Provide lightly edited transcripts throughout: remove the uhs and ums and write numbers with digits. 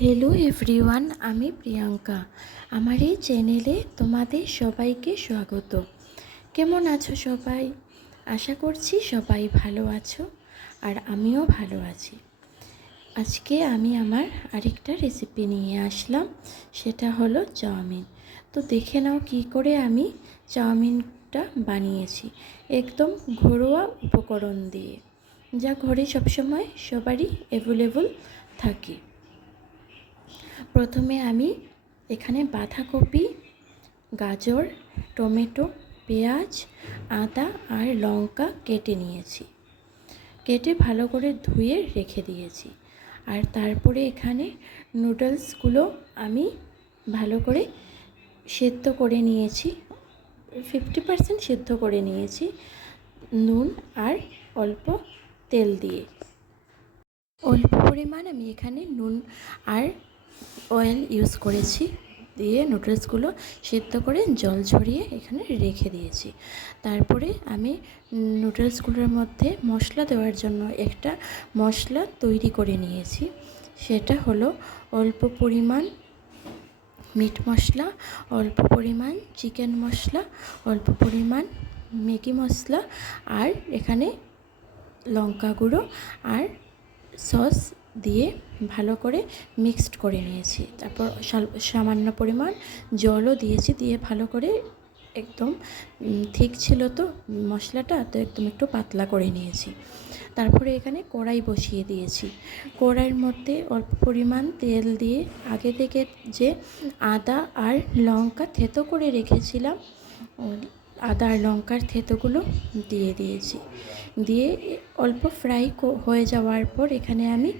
Hello everyone, আমি প্রিয়াঙ্কা। আমার এই চ্যানেলে তোমাদের সবাইকে স্বাগত। কেমন আছো সবাই? আশা করছি সবাই ভালো আছো, আর আমিও ভালো আছি। আজকে আমি আমার আরেকটা রেসিপি নিয়ে আসলাম, সেটা হলো চাউমিন। তো দেখে নাও কী করে আমি চাউমিনটা বানিয়েছি, একদম ঘরোয়া উপকরণ দিয়ে, যা ঘরে সবসময় সবারই অ্যাভেলেবল থাকে। প্রথমে আমি এখানে বাঁধাকপি, গাজর, টমেটো, পেঁয়াজ, আদা আর লঙ্কা কেটে নিয়েছি। কেটে ভালো করে ধুয়ে রেখে দিয়েছি। আর তারপরে এখানে নুডলসগুলো আমি ভালো করে সেদ্ধ করে নিয়েছি, 50% সেদ্ধ করে নিয়েছি নুন আর অল্প তেল দিয়ে। অল্প পরিমাণ আমি এখানে নুন আর অয়েল ইউজ করেছি, দিয়ে নুডলসগুলো সেদ্ধ করে জল ঝরিয়ে এখানে রেখে দিয়েছি। তারপরে আমি নুডলসগুলোর মধ্যে মশলা দেওয়ার জন্য একটা মশলা তৈরি করে নিয়েছি। সেটা হলো অল্প পরিমাণ মিট মশলা, অল্প পরিমাণ চিকেন মশলা, অল্প পরিমাণ ম্যাগি মশলা, আর এখানে লঙ্কা গুঁড়ো আর সস দিয়ে ভালো করে মিক্সড করে নিয়েছি। তারপর সামান্য পরিমাণ জলও দিয়েছি, দিয়ে ভালো করে একদম ঠিক ছিল তো মশলাটা, তো একদম একটু পাতলা করে নিয়েছি। তারপরে এখানে কড়াই বসিয়ে দিয়েছি। কড়াইয়ের মধ্যে অল্প পরিমাণ তেল দিয়ে আগে থেকে যে আদা আর লঙ্কা থেতো করে রেখেছিলাম, আদা আর লঙ্কার থেতোগুলো দিয়ে দিয়েছি। দিয়ে অল্প ফ্রাই হয়ে যাওয়ার পর এখানে আমি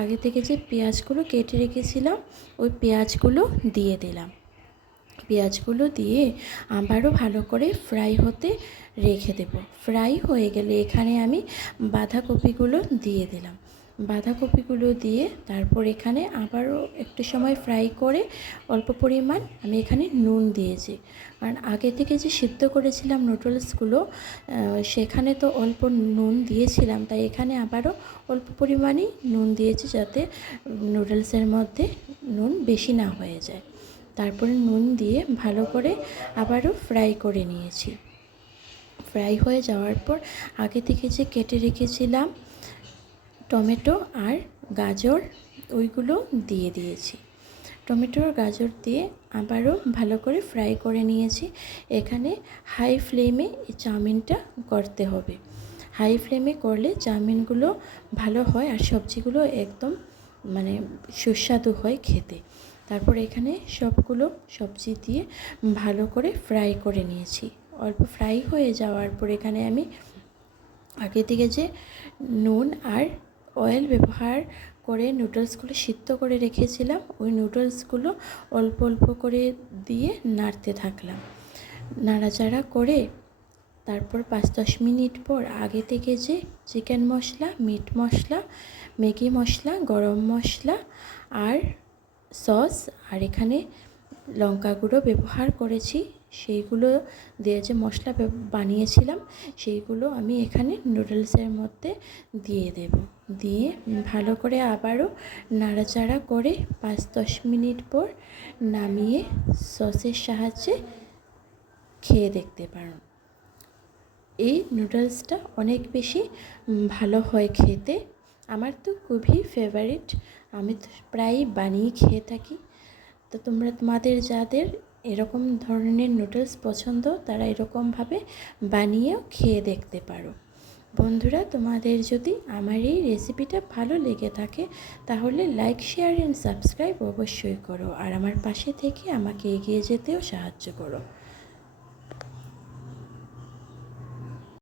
আগে থেকে যে পেঁয়াজগুলো কেটে রেখেছিলাম ওই পেঁয়াজগুলো দিয়ে দিলাম। পেঁয়াজগুলো দিয়ে আবারও ভালো করে ফ্রাই হতে রেখে দেব। ফ্রাই হয়ে গেলে এখানে আমি বাঁধাকপিগুলো দিয়ে দিলাম। বাঁধাকপিগুলো দিয়ে তারপর এখানে আবারও একটু সময় ফ্রাই করে অল্প পরিমাণ আমি এখানে নুন দিয়েছি, কারণ আগে থেকে যে সিদ্ধ করেছিলাম নুডলসগুলো সেখানে তো অল্প নুন দিয়েছিলাম, তাই এখানে আবারও অল্প পরিমাণেই নুন দিয়েছি, যাতে নুডলসের মধ্যে নুন বেশি না হয়ে যায়। তারপরে নুন দিয়ে ভালো করে আবারও ফ্রাই করে নিয়েছি। ফ্রাই হয়ে যাওয়ার পর আগে থেকে যে কেটে রেখেছিলাম টমেটো আর গাজর, ওইগুলো দিয়ে দিয়েছি। টমেটো আর গাজর দিয়ে আবারও ভালো করে ফ্রাই করে নিয়েছি। এখানে হাই ফ্লেমে এই চাউমিনটা করতে হবে। হাই ফ্লেমে করলে চাউমিনগুলো ভালো হয় আর সবজিগুলো একদম সুস্বাদু হয় খেতে। তারপর এখানে সবগুলো সবজি দিয়ে ভালো করে ফ্রাই করে নিয়েছি। অল্প ফ্রাই হয়ে যাওয়ার পর এখানে আমি আগে থেকে যে নুন আর অয়েল ব্যবহার করে নুডলসগুলো সিদ্ধ করে রেখেছিলাম, ওই নুডলসগুলো অল্প অল্প করে দিয়ে নাড়তে থাকলাম। নাড়াচাড়া করে তারপর 5-10 মিনিট পর আগে থেকে যে চিকেন মশলা, মিট মশলা, ম্যাগি মশলা, গরম মশলা আর সস আর এখানে লঙ্কা গুঁড়ো ব্যবহার করেছি, সেইগুলো দিয়ে যে মশলা বানিয়েছিলাম সেইগুলো আমি এখানে নুডলসের মধ্যে দিয়ে দেব। দিয়ে ভালো করে আবারও নাড়াচাড়া করে 5-10 মিনিট পর নামিয়ে সসের সাহায্যে খেয়ে দেখতে পারো। এই নুডলসটা অনেক বেশি ভালো হয় খেতে, আমার তো খুবই ফেভারিট, আমি তো প্রায়ই বানিয়ে খেয়ে থাকি। তো তোমাদের যাদের এরকম ধরনের নুডলস পছন্দ তারা এরকমভাবে বানিয়েও খেয়ে দেখতে পারো। বন্ধুরা, তোমাদের যদি আমার এই রেসিপিটা ভালো লেগে থাকে তাহলে লাইক, শেয়ার অ্যান্ড সাবস্ক্রাইব অবশ্যই করো, আর আমার পাশে থেকে আমাকে এগিয়ে যেতেও সাহায্য করো।